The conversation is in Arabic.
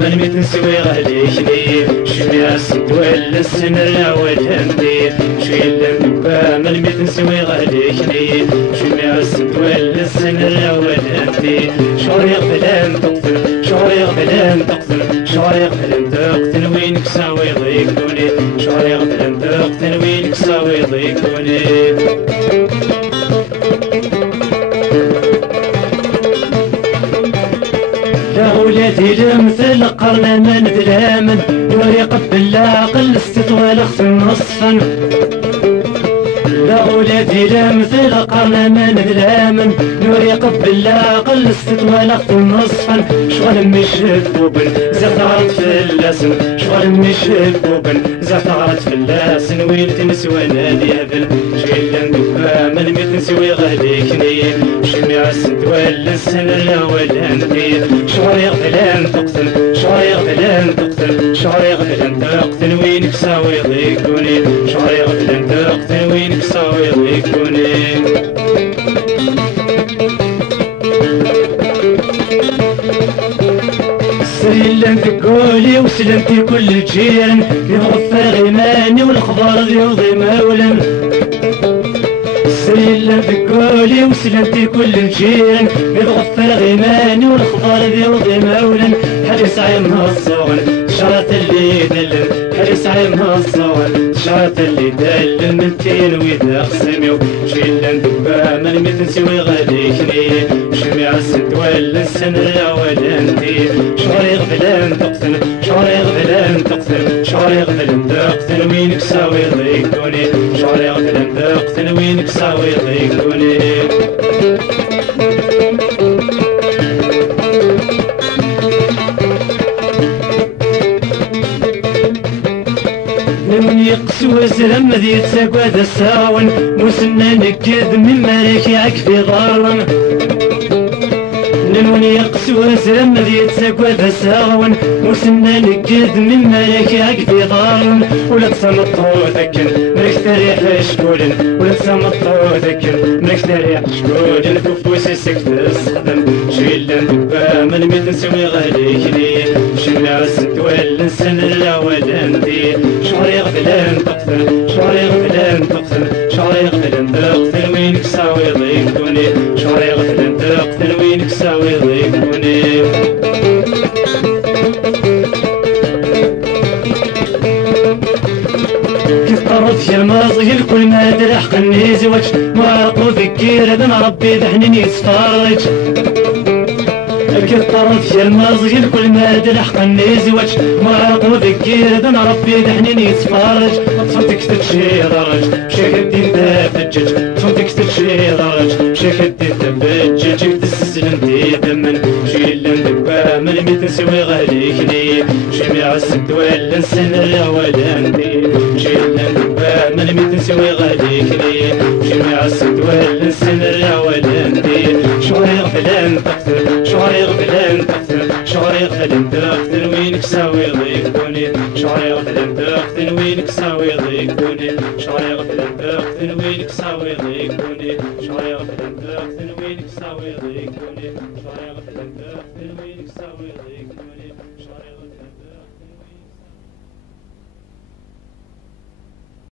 من متنسوي غاليشني شمياس تولى السنة والهمدي شيلن من متنسوي غاليشني شمياس تولى السنة والهمدي شعري غفلان تقتل شعري غفلان تقتل شعري غفلان تقتل وينك ساوي ضيقوني شعري غفلان تقتل وينك ساوي ضيقوني ولادي المثل قرن من ذلامن نوري قبل العقل استطوال خص نصفا لا ولادي المثل قرن من ذلامن نوري قبل العقل استطوال خص نصفا شغل مش بوبن زغطات في اللسن شغل مش بوبن زغطات في اللسن وين تنسوانا ديابل شيلن دوكا من متنسوي غاليكني شميع السنتوال السنة والهندي شعري غفلان تقتل شعري غفلان تقتل شعري غفلان تقتل وينك ساوي ضيقوني شعري غفلان تقتل وينك ساوي ضيقوني سلمت قولي وسلمتي كل الجيران يغفر غيماني والخبار يوضي مولا سلمت قولي وسلمتي كل الجيران يغفر غيماني والخبار يوضي مولا حريص عيمها الصغن شرط اللي دلن حريص عيمها الصغن شرط اللي دلن من تين ويدا قسميو شيلن دبا من متنسوي غاليكني شميع السنتوال السنة والهندي شعري غفلان تقتل شعري غفلان تقتل شعري غفلان تقتل وينك ساوي ضيقوني شعري غفلان تقتل وينك ساوي ضيقوني من يقسو زلم ذي تساقواد الساون مسنا نكذ من مالك يعكفي ظالم من يقسو زلم ذي تساقواد الساون مسنا نكذ من مالك يعكفي ظالم ولا تصمتو ذكن ملك تريح شكولن ولا تصمتو ذكن ملك تريح شكولن كفوس السكت الصدم شيلن دبا من متنسوي غاليكني شمع السنتوال السنة والهندي شعري غفلان تقتل شعري غفلان تقتل شعري غفلان تقتل وينك ساوي ضيقوني شعري غفلان تقتل وينك ساوي ضيقوني كيف طرت يا ماضي الكل ما تلحقني زوج معرق وفكير ابن ربي دحني يتفرج كيف طرت يا الماضي الكل ما تلحقني زوج معرق وفكير ابن ربي دحني يتفرج صوتك تتشي درج مشيك الدين تفجج صوتك تتشي درج مشيك الدين تفجج تسلم دمن شيلن دبا من متنسوي غاليكني جميع السنتوال السنة والهندي شيلن دبا من متنسوي غاليكني جميع السنتوال السنة والهندي شعري غفلان تقتل شعري غفلان تقتل شعري غفلان تقتل وينك ساوي ضيقوني شعري غفلان تقتل وينك ساوي ضيقوني شعري غفلان تقتل وينك ساوي ضيقوني شعري غفلان تقتل وينك ساوي ضيقوني شعري غفلان تقتل وينك ساوي ضيقوني